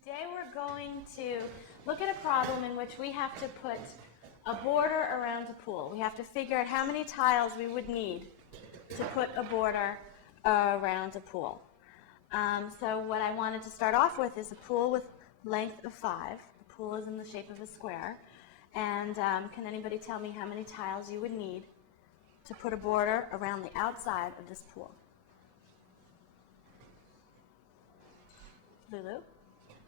Today we're going to look at a problem in which we have to put a border around a pool. We have to figure out how many tiles we would need to put a border around a pool. So what I wanted to start off with is a pool with length of 5. The pool is in the shape of a square. And can anybody tell me how many tiles you would need to put a border around the outside of this pool? Lulu?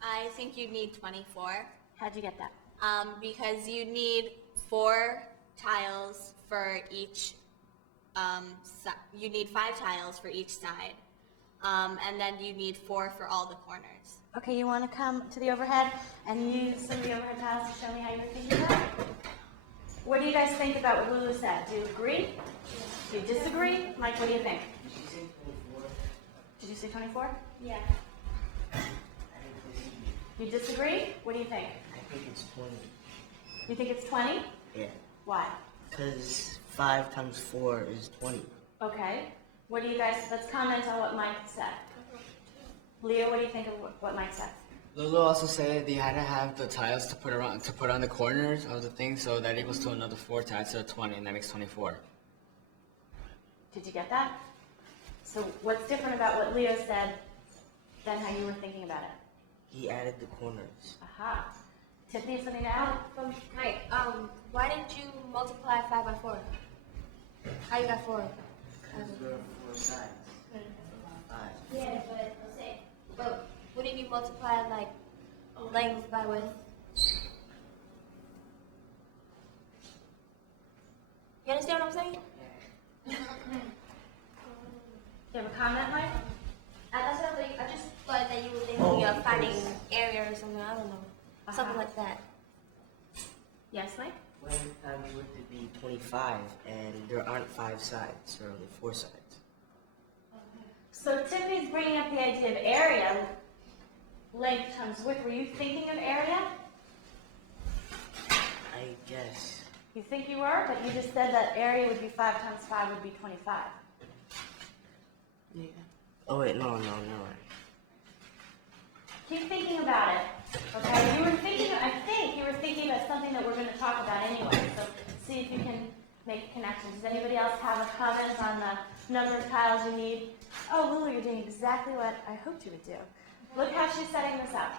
I think you need 24. How'd you get that? Because you need 4 tiles for each, you need 5 tiles for each side. And then you need 4 for all the corners. Okay, you want to come to the overhead and use some of the overhead tiles to show me how you're thinking about it? What do you guys think about what Lulu said? Do you agree? Do you disagree? Mike, what do you think? Did you say 24? Yeah. You disagree? What do you think? I think it's 20. You think it's 20? Yeah. Why? Because 5 times 4 is 20. Okay. What do you guys, let's comment on what Mike said. Leo, what do you think of what Mike said? Lulu also said they had to have the tiles to put on the corners of the thing, so that equals to another 4 tiles to 20, and that makes 24. Did you get that? So what's different about what Leo said than how you were thinking about it? He added the corners. Aha. Tiffany, something to add? Right. Why didn't you multiply 5 by 4? How you got 4? Because there are 4 sides. 5. Yeah, but what if you multiply like length by width? You understand what I'm saying? Do you have a comment, Mike? I just thought that you were thinking of finding area or something. I don't know, something like that. Yes, Mike? When times width would be 25, and there aren't 5 sides, there are only 4 sides. So Tiffany's bringing up the idea of area, length times width. Were you thinking of area? I guess. You think you were, but you just said that area would be 5 times 5 would be 25. Yeah. Oh wait, no. Keep thinking about it. Okay, you were thinking, I think you were thinking about something that we're going to talk about anyway. So see if you can make a connection. Does anybody else have a comment on the number of tiles you need? Oh, Lulu, you're doing exactly what I hoped you would do. Look how she's setting this up.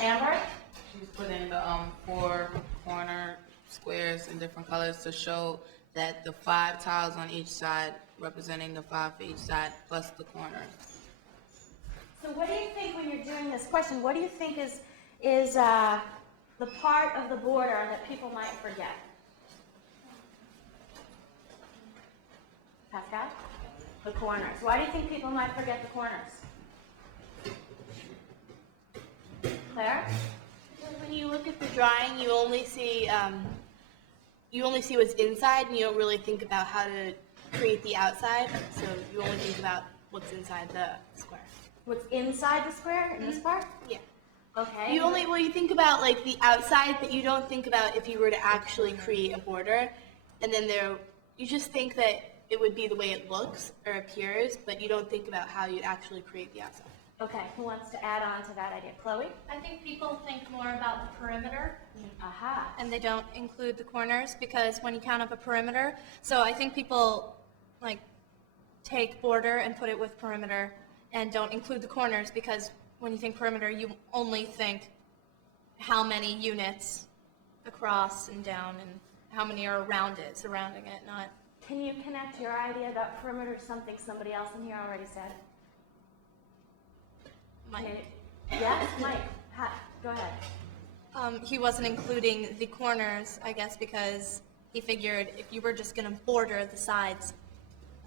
Amber? She's putting the 4 corner squares in different colors to show that the 5 tiles on each side, representing the 5 for each side, plus the corners. So what do you think when you're doing this question? What do you think is the part of the border that people might forget? Pascal? The corners. Why do you think people might forget the corners? Claire? When you look at the drawing, you only see what's inside, and you don't really think about how to create the outside. So you only think about what's inside the square. What's inside the square in this part? Yeah. Okay. You think about like the outside, but you don't think about if you were to actually create a border, and then you just think that it would be the way it looks or appears, but you don't think about how you'd actually create the outside. Okay. Who wants to add on to that idea? Chloe? I think people think more about the perimeter. Aha. And they don't include the corners because when you count up a perimeter, so I think people like take border and put it with perimeter and don't include the corners because when you think perimeter, you only think how many units across and down and how many are around it, surrounding it, not. Can you connect your idea about perimeter to something somebody else in here already said? Mike. Yes, Mike. Go ahead. He wasn't including the corners, I guess, because he figured if you were just going to border the sides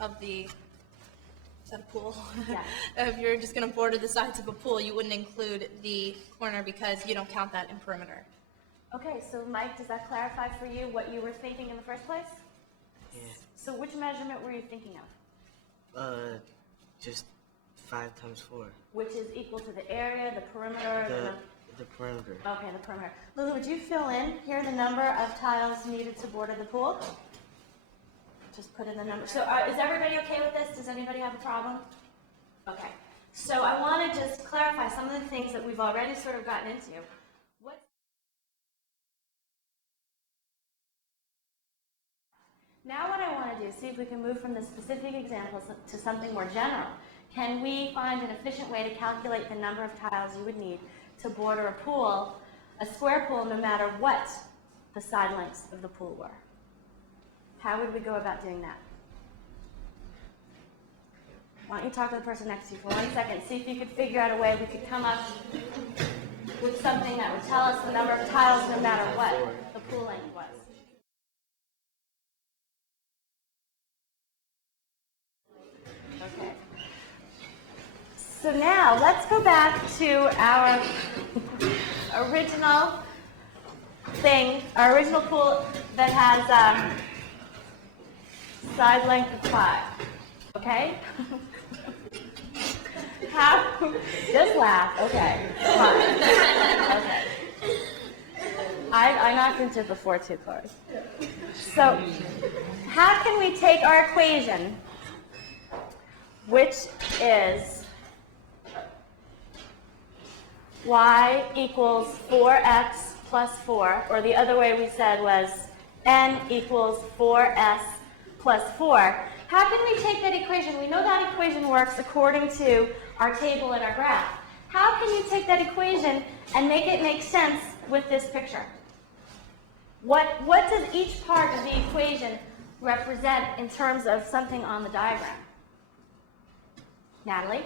of the, is that a pool? Yeah. If you're just going to border the sides of a pool, you wouldn't include the corner because you don't count that in perimeter. Okay, so Mike, does that clarify for you what you were thinking in the first place? Yeah. So which measurement were you thinking of? Just 5 times 4. Which is equal to the area, the perimeter, The perimeter. Okay, the perimeter. Lulu, would you fill in here the number of tiles needed to border the pool? Just put in the number. So is everybody okay with this? Does anybody have a problem? Okay. So I want to just clarify some of the things that we've already sort of gotten into. What Now what I want to do is see if we can move from the specific examples to something more general. Can we find an efficient way to calculate the number of tiles you would need to border a pool, a square pool, no matter what the side lengths of the pool were? How would we go about doing that? Why don't you talk to the person next to you for 1 second, see if you could figure out a way we could come up with something that would tell us the number of tiles no matter what the pool length was. Okay. So now let's go back to our original thing, our original pool that has side length of 5. Okay? How? Just laugh. Okay. Fine. Okay. I knocked into it before too, Chloe. So, how can we take our equation, which is y equals 4x plus 4, or the other way we said was n equals 4s plus 4. How can we take that equation? We know that equation works according to our table and our graph. How can you take that equation and make it make sense with this picture? What does each part of the equation represent in terms of something on the diagram? Natalie?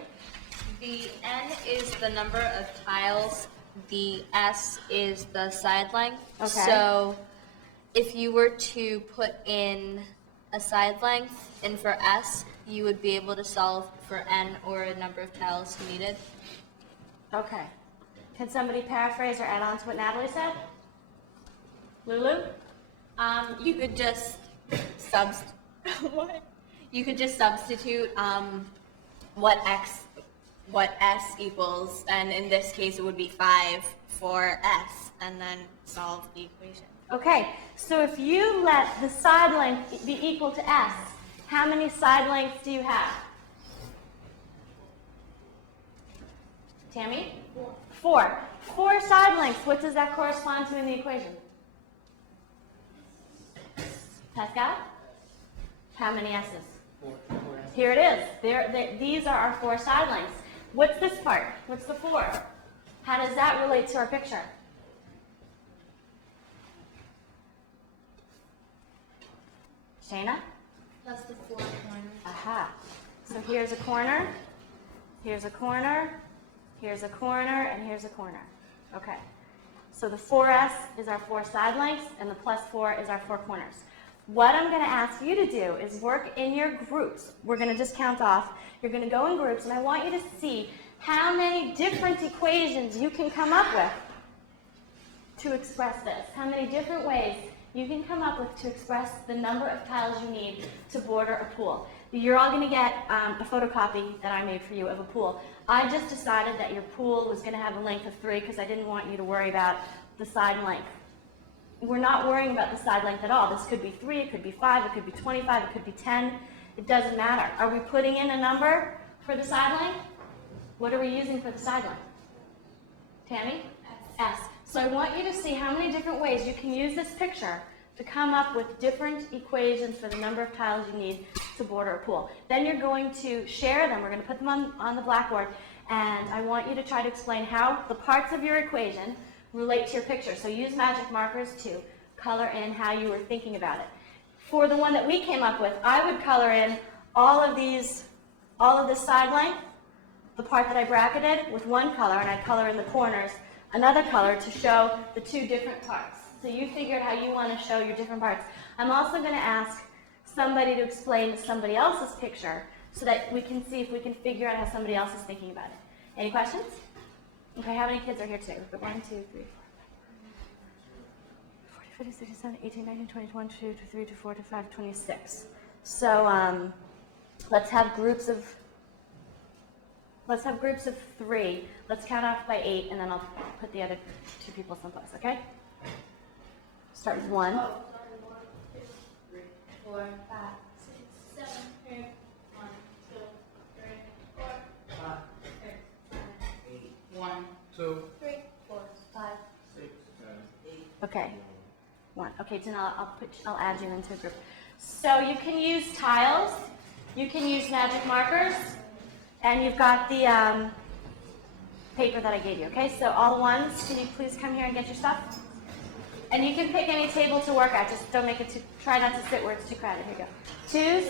The n is the number of tiles. The s is the side length. Okay. So if you were to put in a side length in for s, you would be able to solve for n or a number of tiles needed. Okay. Can somebody paraphrase or add on to what Natalie said? Lulu? You could just you could just substitute what s equals, and in this case it would be 5 for s, and then solve the equation. Okay, so if you let the side length be equal to s, how many side lengths do you have? Tammy? 4. 4 side lengths. What does that correspond to in the equation? Pascal? How many s's? 4. Here it is. These are our 4 side lengths. What's this part? What's the 4? How does that relate to our picture? Shayna? That's the 4 corners. Aha. So here's a corner, here's a corner, here's a corner, and here's a corner. Okay. So the 4s is our 4 side lengths, and the plus 4 is our 4 corners. What I'm going to ask you to do is work in your groups. We're going to just count off. You're going to go in groups, and I want you to see how many different equations you can come up with to express this. How many different ways you can come up with to express the number of tiles you need to border a pool. You're all going to get a photocopy that I made for you of a pool. I just decided that your pool was going to have a length of 3 because I didn't want you to worry about the side length. We're not worrying about the side length at all. This could be 3, it could be 5, it could be 25, it could be 10. It doesn't matter. Are we putting in a number for the side length? What are we using for the side length? Tammy? S. So I want you to see how many different ways you can use this picture to come up with different equations for the number of tiles you need to border a pool. Then you're going to share them. We're going to put them on the blackboard, and I want you to try to explain how the parts of your equation relate to your picture. So use magic markers to color in how you were thinking about it. For the one that we came up with, I would color in all of this side length, the part that I bracketed, with one color, and I'd color in the corners another color to show the 2 different parts. So you figured how you want to show your different parts. I'm also going to ask somebody to explain somebody else's picture so that we can see if we can figure out how somebody else is thinking about it. Any questions? Okay, how many kids are here today? We've got 1, 2, 3, 4, 5, 40, 50, 60, 70, 18, 19, 20, 21, 22, 23, 24, 25, 26. So let's have groups of 3. Let's count off by 8, and then I'll put the other 2 people someplace, okay? Start with 1. 1, 2, 3, 4, 5, 6, 7, 8, 1, 2, 3, 4, 5, Okay. One. Okay, Janelle, I'll add you into a group. So you can use tiles, you can use magic markers, and you've got the paper that I gave you, okay? So all the ones, can you please come here and get your stuff? And you can pick any table to work at, just don't make it too, try not to sit where it's too crowded. Here you go. Twos.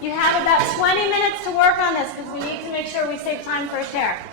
You have about 20 minutes to work on this because we need to make sure we save time for a share.